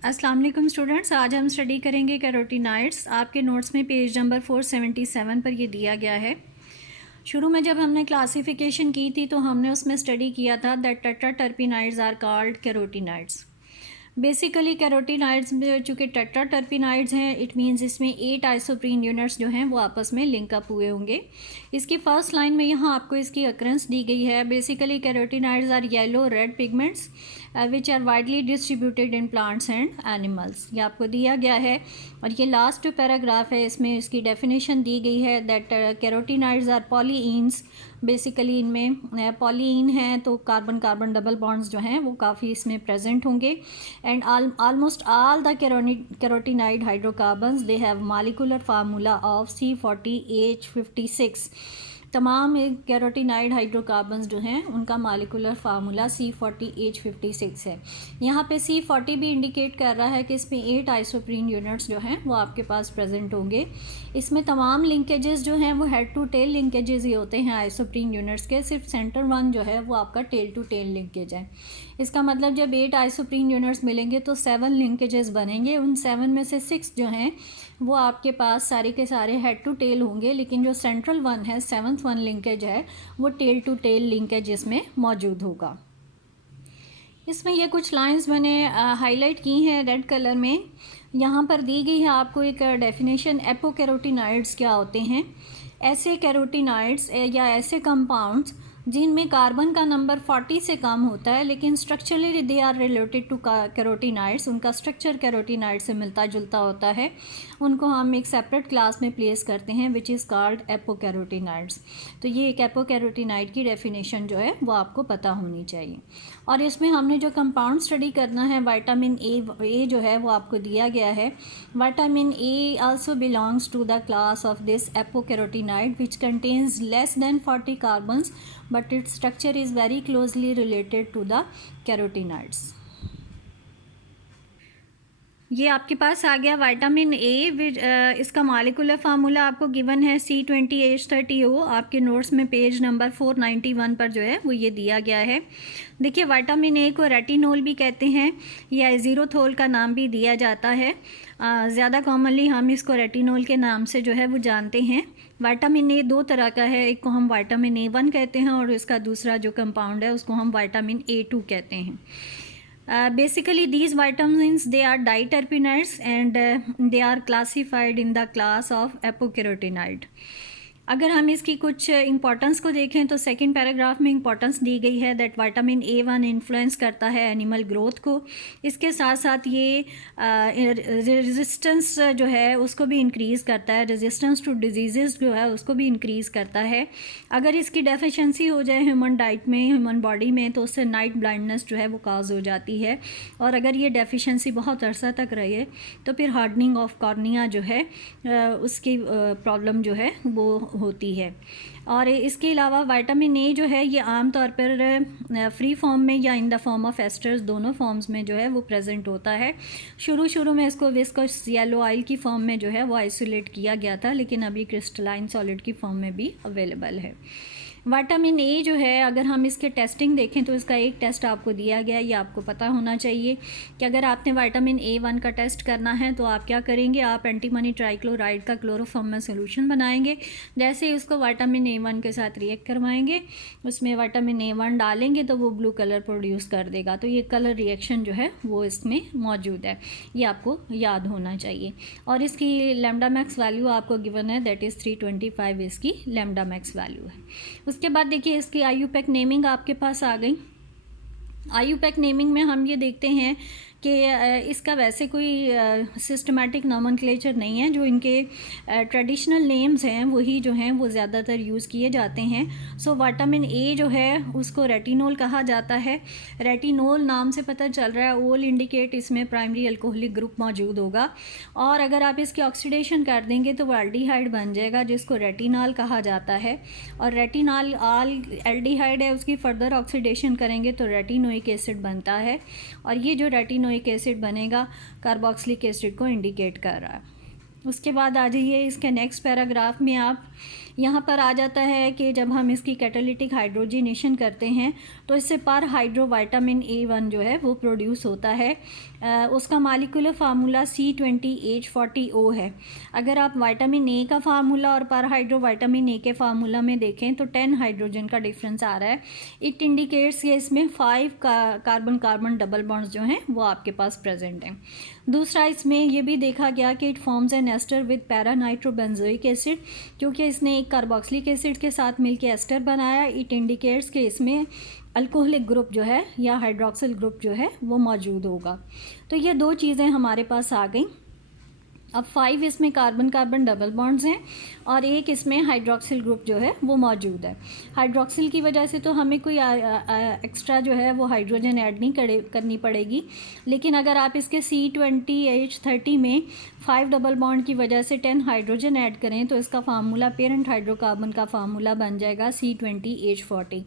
अस्सलाम वालेकुम स्टूडेंट्स, आज हम स्टडी करेंगे कैरोटीनाइड्स। आपके नोट्स में पेज नंबर 477 पर ये दिया गया है। शुरू में जब हमने क्लासिफिकेशन की थी तो हमने उसमें स्टडी किया था that tetraterpenoids are called carotenoids. Basically carotenoids में चूँकि टेट्राटर्पिनाइड्स हैं, इट मीन्स इसमें 8 आइसोप्रीन यूनिट्स जो हैं वो आपस में लिंक अप हुए होंगे। इसकी फर्स्ट लाइन में यहाँ आपको इसकी अक्रेंस दी गई है। Basically carotenoids are yellow red pigments which are widely distributed in plants and animals. ये आपको दिया गया है और ये लास्ट जो पैराग्राफ है इसमें इसकी डेफिनेशन दी गई है दैट कैरोटीनाइड्स आर पॉलीइन्स। बेसिकली इनमें पॉलीइन हैं तो कार्बन कार्बन डबल बॉन्ड्स जो हैं वो काफ़ी इसमें प्रेजेंट होंगे। And almost all the carotenoid hydrocarbons they have molecular formula of C40H56। तमाम कैरोटीनाइड हाइड्रोकार्बन्स जो हैं उनका मालिकुलर फार्मूला C40H56 है। यहाँ पे C40 भी इंडिकेट कर रहा है कि इसमें 8 आइसोप्रीन यूनिट्स जो हैं वो आपके पास प्रेजेंट होंगे। इसमें तमाम लिंकेजेस जो हैं वो हेड टू टेल लिंकेजेस ही होते हैं आइसोप्रीन यूनिट्स के। सिर्फ सेंटर वन जो है वो आपका टेल टू टेल लिंकेज है। इसका मतलब जब 8 आइसोप्रीन यूनिट्स मिलेंगे तो 7 लिंकेजेस बनेंगे। उन 7 में से 6 जो हैं वो आपके पास सारे के सारे हेड टू टेल होंगे, लेकिन जो सेंट्रल वन है, 7th वन लिंकेज है, वो टेल टू टेल लिंकेज इसमें मौजूद होगा। इसमें ये कुछ लाइंस मैंने हाईलाइट की हैं रेड कलर में। यहाँ पर दी गई है आपको एक डेफिनेशन। एपोकैरोटीनाइड्स क्या होते हैं? ऐसे कैरोटीनाइड्स या ऐसे कंपाउंड्स जिनमें कार्बन का नंबर 40 से कम होता है लेकिन structurally they are related to carotenoids, उनका स्ट्रक्चर कैरोटीनाइड से मिलता जुलता होता है, उनको हम एक सेपरेट क्लास में प्लेस करते हैं विच इज़ कॉल्ड एपोकैरोटीनाइड्स। तो ये एक एपोकैरोटीनाइड की डेफिनेशन जो है वो आपको पता होनी चाहिए। और इसमें हमने जो कंपाउंड स्टडी करना है, विटामिन ए जो है वो आपको दिया गया है। Vitamin A also belongs to the class of this apocarotenoid which contains less than 40 carbons but its structure is very closely related to the carotenoids। ये आपके पास आ गया विटामिन ए। इसका मॉलिक्यूलर फार्मूला आपको गिवन है C20H30O। आपके notes में page number 491 पर जो है वो ये दिया गया है। देखिए, विटामिन ए को रेटिनोल भी कहते हैं या एजीरोथोल का नाम भी दिया जाता है। ज़्यादा कॉमनली हम इसको रेटिनोल के नाम से जो है वो जानते हैं। विटामिन ए 2 तरह का है, एक को हम विटामिन A1 कहते हैं और इसका दूसरा जो कंपाउंड है उसको हम विटामिन A2 कहते हैं। Basically these vitamins they are diterpenoids and they are classified in the class of apocarotenoid। अगर हम इसकी कुछ इंपॉर्टेंस को देखें तो सेकंड पैराग्राफ में इंपॉर्टेंस दी गई है दैट विटामिन A1 इन्फ्लुएंस करता है एनिमल ग्रोथ को। इसके साथ साथ ये रेजिस्टेंस जो है उसको भी इंक्रीज़ करता है, रेजिस्टेंस टू डिजीज़ जो है उसको भी इंक्रीज़ करता है। अगर इसकी डेफिशिएंसी हो जाए ह्यूमन डाइट में, ह्यूमन बॉडी में, तो उससे नाइट ब्लाइंडनेस जो है वो काज हो जाती है। और अगर ये डेफिशिएंसी बहुत अरसा तक रहे तो फिर हार्डनिंग ऑफ कॉर्निया जो है उसकी प्रॉब्लम जो है वो होती है। और इसके अलावा विटामिन ए जो है ये आमतौर पर फ्री फॉर्म में या in the form of esters, दोनों फॉर्म्स में जो है वो प्रेजेंट होता है। शुरू में इसको विस्कस येलो ऑयल की फॉर्म में जो है वो आइसोलेट किया गया था, लेकिन अभी क्रिस्टलाइन सॉलिड की फॉर्म में भी अवेलेबल है। विटामिन ए जो है अगर हम इसके टेस्टिंग देखें तो इसका एक टेस्ट आपको दिया गया है। ये आपको पता होना चाहिए कि अगर आपने विटामिन A1 का टेस्ट करना है तो आप क्या करेंगे, आप एंटीमनी ट्राइक्लोराइड का क्लोरोफॉर्म में सोल्यूशन बनाएंगे। जैसे ही उसको विटामिन A1 के साथ रिएक्ट करवाएंगे, उसमें विटामिन A1 डालेंगे तो वो ब्लू कलर प्रोड्यूस कर देगा। तो ये कलर रिएक्शन जो है वो इसमें मौजूद है, ये आपको याद होना चाहिए। और इसकी लैम्डा मैक्स वैल्यू आपको गिवन है दैट इज़ 325 इसकी लैम्डा मैक्स वैल्यू है। उसके बाद देखिए इसकी IUPAC नेमिंग आपके पास आ गई। IUPAC नेमिंग में हम ये देखते हैं कि इसका वैसे कोई सिस्टमेटिक नॉमेनक्लेचर नहीं है। जो इनके ट्रेडिशनल नेम्स हैं वही जो हैं वो ज़्यादातर यूज़ किए जाते हैं। सो विटामिन ए जो है उसको रेटिनोल कहा जाता है। रेटिनोल नाम से पता चल रहा है, ओल इंडिकेट इसमें प्राइमरी अल्कोहलिक ग्रुप मौजूद होगा। और अगर आप इसकी ऑक्सीडेशन कर देंगे तो वो एल्डिहाइड बन जाएगा जिसको रेटिनॉल कहा जाता है। और रेटिनॉल एल्डिहाइड है, उसकी फर्दर ऑक्सीडेशन करेंगे तो रेटिनोइक एसिड बनता है। और ये जो रेटिनोइक एसिड बनेगा कार्बोक्सिलिक एसिड को इंडिकेट कर रहा है। उसके बाद आ जाइए इसके नेक्स्ट पैराग्राफ में आप यहाँ पर आ जाता है कि जब हम इसकी कैटालिटिक हाइड्रोजिनेशन करते हैं तो इससे पर हाइड्रो वाइटामिन A1 जो है वो प्रोड्यूस होता है। उसका मालिकुलर फार्मूला C20H40O है। अगर आप वाइटामिन ए का फार्मूला और पर हाइड्रो वाइटामिन ए के फार्मूला में देखें तो 10 हाइड्रोजन का डिफरेंस आ रहा है। इट इंडिकेट्स कि इसमें 5 कार्बन कार्बन डबल बॉन्ड्स जो हैं वो आपके पास प्रेजेंट हैं। दूसरा, इसमें ये भी देखा गया कि it forms an ester with para nitrobenzoic acid, क्योंकि इसने एक कार्बोक्सिलिक एसिड के साथ मिलकर एस्टर बनाया। इट इंडिकेट्स कि इसमें अल्कोहलिक ग्रुप जो है या हाइड्रोक्सिल ग्रुप जो है वो मौजूद होगा। तो ये दो चीज़ें हमारे पास आ गई। अब 5 इसमें कार्बन कार्बन डबल बॉन्ड्स हैं और एक इसमें हाइड्रोक्सिल ग्रुप जो है वो मौजूद है। हाइड्रोक्सिल की वजह से तो हमें कोई एक्स्ट्रा जो है वो हाइड्रोजन ऐड नहीं करनी पड़ेगी, लेकिन अगर आप इसके C20H30 में 5 डबल बॉन्ड की वजह से 10 हाइड्रोजन ऐड करें तो इसका फार्मूला पेरेंट हाइड्रोकार्बन का फार्मूला बन जाएगा C20H40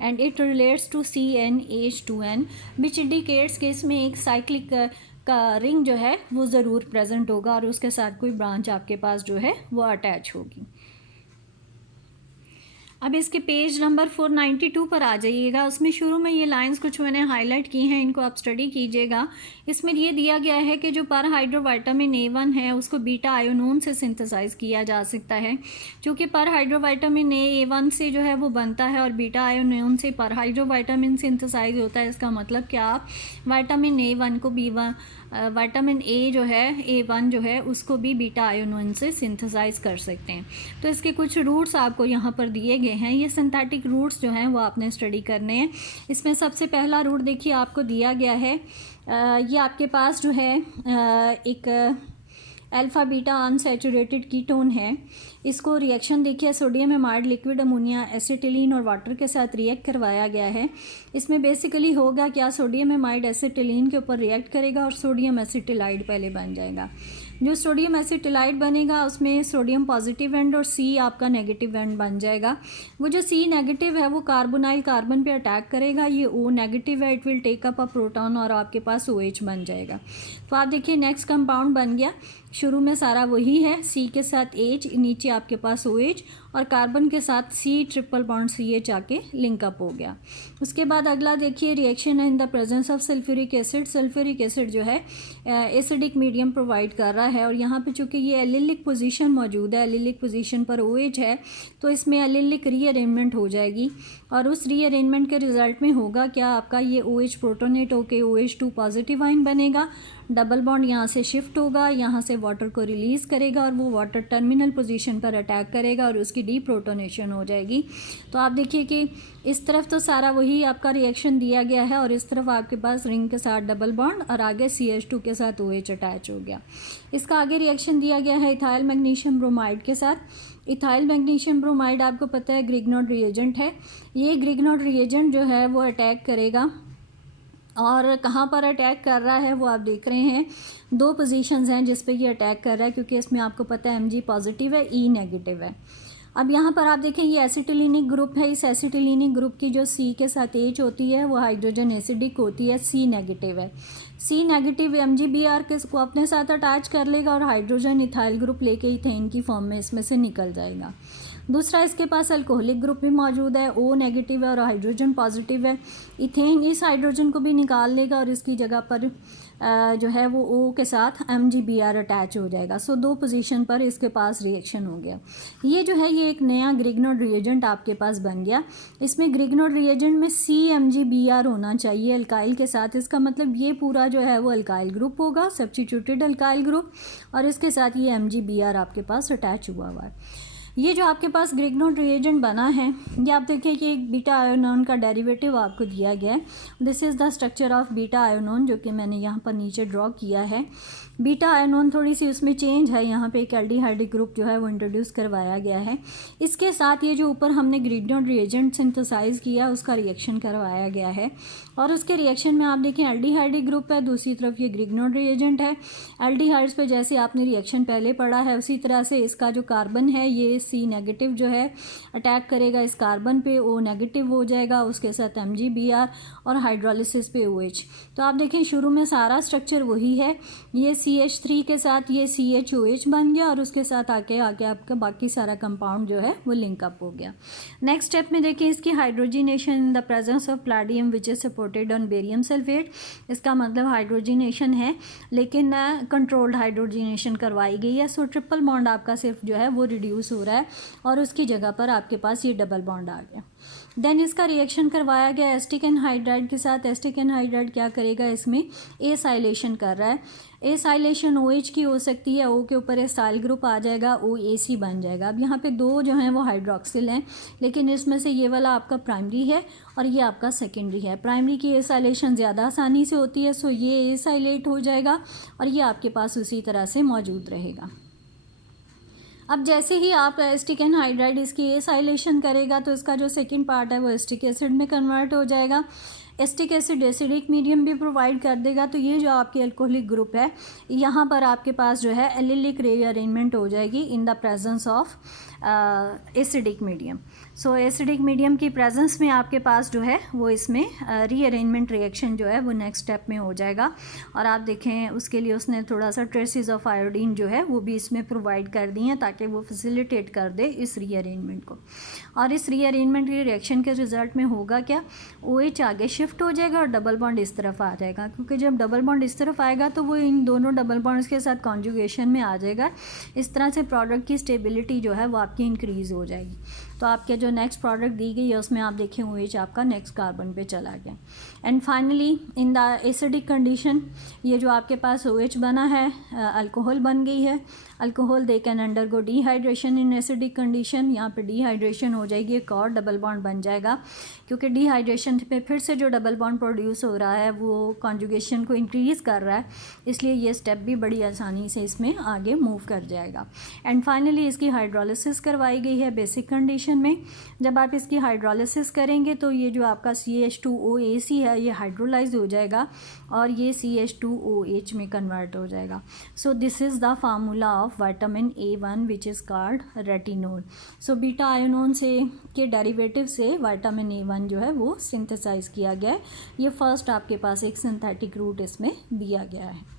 and it relates to CnH2n which indicates कि इसमें एक साइक्लिक का रिंग जो है वो ज़रूर प्रेजेंट होगा और उसके साथ कोई ब्रांच आपके पास जो है वो अटैच होगी। अब इसके पेज नंबर 492 पर आ जाइएगा। उसमें शुरू में ये लाइंस कुछ मैंने हाईलाइट की हैं, इनको आप स्टडी कीजिएगा। इसमें ये दिया गया है कि जो पर हाइड्रो वाइटामिन A1 है उसको बीटा आयोनोन से सिंथेसाइज किया जा सकता है। क्योंकि पर हाइड्रो वाइटामिन A1 से जो है वो बनता है और बीटा आयोनोन से पर हाइड्रो वाइटामिन सिंथेसाइज होता है। इसका मतलब क्या, आप वाइटामिन A1 को वाइटामिन A जो है A1 जो है उसको भी बीटा आयोनोन से सिंथेसाइज कर सकते हैं। तो इसके कुछ रूट्स आपको यहाँ पर दिए गए हैं। ये सिंथेटिक रूट्स जो हैं वो आपने स्टडी करने हैं। इसमें सबसे पहला रूट देखिए आपको दिया गया है, ये आपके पास जो है एक अल्फ़ा बीटा अनसैचुरेटेड कीटोन है। इसको रिएक्शन देखिए sodium amide liquid ammonia acetylene और वाटर के साथ रिएक्ट करवाया गया है। इसमें बेसिकली होगा क्या, सोडियम एमाइड एसिटिलीन के ऊपर रिएक्ट करेगा और सोडियम एसिटिलाइड पहले बन जाएगा। जो सोडियम एसिटिलाइड बनेगा उसमें सोडियम पॉजिटिव एंड और C आपका नेगेटिव एंड बन जाएगा। वो जो C नेगेटिव है वो कार्बोनाइल कार्बन पे अटैक करेगा, ये O नेगेटिव है, it will take up a proton और आपके पास OH बन जाएगा। तो आप देखिए नेक्स्ट कंपाउंड बन गया। शुरू में सारा वही है, C के साथ H, नीचे आपके पास OH और कार्बन के साथ C ट्रिपल बॉन्ड CH आके लिंकअप हो गया। उसके बाद अगला देखिए रिएक्शन है इन the presence of sulphuric acid. Sulphuric acid जो है एसिडिक मीडियम प्रोवाइड कर रहा है और यहाँ पे चूँकि ये एलिलिक पोजीशन मौजूद है, एलिलिक पोजीशन पर OH है, तो इसमें एलिलिक रीअरेंजमेंट हो जाएगी और उस रीअरेंजमेंट के रिजल्ट में होगा क्या, आपका ये OH प्रोटोनेट होके OH2 पॉजिटिव आयन बनेगा। डबल बॉन्ड यहाँ से शिफ्ट होगा, यहाँ से वाटर को रिलीज़ करेगा और वो वाटर टर्मिनल पोजीशन पर अटैक करेगा और उसकी डीप्रोटोनेशन हो जाएगी। तो आप देखिए कि इस तरफ तो सारा वही आपका रिएक्शन दिया गया है और इस तरफ आपके पास रिंग के साथ डबल बॉन्ड और आगे CH2 के साथ OH अटैच हो गया। इसका आगे रिएक्शन दिया गया है इथाइल मैग्नीशियम ब्रोमाइड के साथ। इथाइल मैग्नीशियम ब्रोमाइड आपको पता है ग्रिग्नॉड रिएजेंट है। ये ग्रिग्नॉड रिएजेंट जो है वो अटैक करेगा और कहाँ पर अटैक कर रहा है वो आप देख रहे हैं। 2 पोजीशंस हैं जिस पे ये अटैक कर रहा है, क्योंकि इसमें आपको पता है Mg पॉजिटिव है, E नेगेटिव है। अब यहाँ पर आप देखें ये एसिटिलीनिक ग्रुप है। इस एसिटिलीनिक ग्रुप की जो C के साथ H होती है वो हाइड्रोजन एसिडिक होती है, C नेगेटिव है। C नेगेटिव MgBr के को अपने साथ अटैच कर लेगा और हाइड्रोजन इथाइल ग्रुप लेके इथेन की फॉर्म में इसमें से निकल जाएगा। दूसरा, इसके पास अल्कोहलिक ग्रुप भी मौजूद है, O नेगेटिव है और हाइड्रोजन पॉजिटिव है। इथेन इस हाइड्रोजन को भी निकाल लेगा और इसकी जगह पर जो है वो O के साथ MgBr अटैच हो जाएगा। सो 2 पोजीशन पर इसके पास रिएक्शन हो गया। ये जो है ये एक नया ग्रिग्नॉड रिएजेंट आपके पास बन गया। इसमें ग्रिग्नॉड रिएजेंट में CMgBr होना चाहिए अल्काइल के साथ। इसका मतलब ये पूरा जो है वो अल्काइल ग्रुप होगा, सब्स्टिट्यूटेड अल्काइल ग्रुप, और इसके साथ ये MgBr आपके पास अटैच हुआ है। ये जो आपके पास ग्रिग्नॉड रिएजेंट बना है, ये आप देखिए कि एक बीटा आयोनोन का डेरिवेटिव आपको दिया गया है। This is the structure of beta ionone, जो कि मैंने यहाँ पर नीचे ड्रॉ किया है। बीटा आयोनोन थोड़ी सी उसमें चेंज है, यहाँ पे एक एल्डिहाइडिक ग्रुप जो है वो इंट्रोड्यूस करवाया गया है। इसके साथ ये जो ऊपर हमने ग्रिग्नॉड रिएजेंट सिंथेसाइज किया उसका रिएक्शन करवाया गया है और उसके रिएक्शन में आप देखें एल्डिहाइड ग्रुप है, दूसरी तरफ ये ग्रिग्नोड रिएजेंट है। एल्डिहाइड्स पे जैसे आपने रिएक्शन पहले पढ़ा है उसी तरह से इसका जो कार्बन है ये C नेगेटिव जो है अटैक करेगा इस कार्बन पे, O नेगेटिव हो जाएगा, उसके साथ MgBr और हाइड्रोलिसिस पे OH। तो आप देखें शुरू में सारा स्ट्रक्चर वही है, ये CH3 के साथ ये CHOH बन गया और उसके साथ आके आपका बाकी सारा कंपाउंड जो है वो लिंकअप हो गया। नेक्स्ट स्टेप में देखिए इसकी hydrogenation in the presence of platinum which is supported on barium sulphate. इसका मतलब हाइड्रोजिनेशन है लेकिन कंट्रोल्ड हाइड्रोजिनेशन करवाई गई है। सो ट्रिपल बॉन्ड आपका सिर्फ जो है वो रिड्यूस हो रहा है और उसकी जगह पर आपके पास ये डबल बॉन्ड आ गया। देन इसका रिएक्शन करवाया गया एसिटिक एनहाइड्राइड के साथ। एसिटिक एनहाइड्राइड क्या करेगा, इसमें एसाइलेशन कर रहा है। एसाइलेशन OH की हो सकती है, O के ऊपर एसाइल ग्रुप आ जाएगा, OAC बन जाएगा। अब यहाँ पे दो जो हैं वो हाइड्रोक्सिल हैं लेकिन इसमें से ये वाला आपका प्राइमरी है और ये आपका सेकेंडरी है। प्राइमरी की एसाइलेशन ज़्यादा आसानी से होती है, सो ये एसाइलेट हो जाएगा और ये आपके पास उसी तरह से मौजूद रहेगा। अब जैसे ही आप एसिटिक एनहाइड्राइड इसकी एसाइलेशन करेगा तो इसका जो सेकंड पार्ट है वो एसिटिक एसिड में कन्वर्ट हो जाएगा। एसिटिक एसिड एसिडिक मीडियम भी प्रोवाइड कर देगा। तो ये जो आपकी अल्कोहलिक ग्रुप है यहाँ पर आपके पास जो है एलिलिक रीअरेंजमेंट हो जाएगी इन the presence of acidic medium. So acidic medium की प्रेजेंस में आपके पास जो है वो इसमें रीअरेंजमेंट रिएक्शन जो है वो नेक्स्ट स्टेप में हो जाएगा। और आप देखें उसके लिए उसने थोड़ा सा ट्रेसेस ऑफ आयोडीन जो है वो भी इसमें प्रोवाइड कर दी हैं ताकि वो फैसिलिटेट कर दे इस रीअरेंजमेंट को। और इस रीअरेंजमेंट की रिएक्शन के रिजल्ट में होगा क्या, OH आगे शिफ्ट हो जाएगा और डबल बॉन्ड इस तरफ आ जाएगा, क्योंकि जब डबल बॉन्ड इस तरफ आएगा तो वो इन दोनों डबल बॉन्ड्स के साथ कॉन्जुगेशन में आ जाएगा। इस तरह से प्रोडक्ट की स्टेबिलिटी जो है वो आपकी इंक्रीज़ हो जाएगी। तो आपके जो नेक्स्ट प्रोडक्ट दी गई है उसमें आप देखें OH आपका नेक्स्ट कार्बन पे चला गया। And finally in the acidic condition ये जो आपके पास OH बना है अल्कोहल बन गई है। Alcohol they can undergo dehydration in acidic condition. यहाँ पे डिहाइड्रेशन हो जाएगी, एक और डबल बॉन्ड बन जाएगा, क्योंकि डिहाइड्रेशन पे फिर से जो डबल बॉन्ड प्रोड्यूस हो रहा है वो कॉन्जुगेशन को इंक्रीज़ कर रहा है, इसलिए ये स्टेप भी बड़ी आसानी से इसमें आगे मूव कर जाएगा। एंड फाइनली इसकी हाइड्रोलिसिस करवाई गई है बेसिक कंडीशन में। जब आप इसकी हाइड्रोलिसिस करेंगे तो ये जो आपका CH2OAC है ये हाइड्रोलाइज हो जाएगा और ये CH2OH में कन्वर्ट हो जाएगा। So this is the formula of vitamin A1 which is called retinol. So beta ionone से के डेरिवेटिव से विटामिन A1 जो है वो सिंथेसाइज किया गया है। ये फर्स्ट आपके पास एक सिंथेटिक रूट इसमें दिया गया है।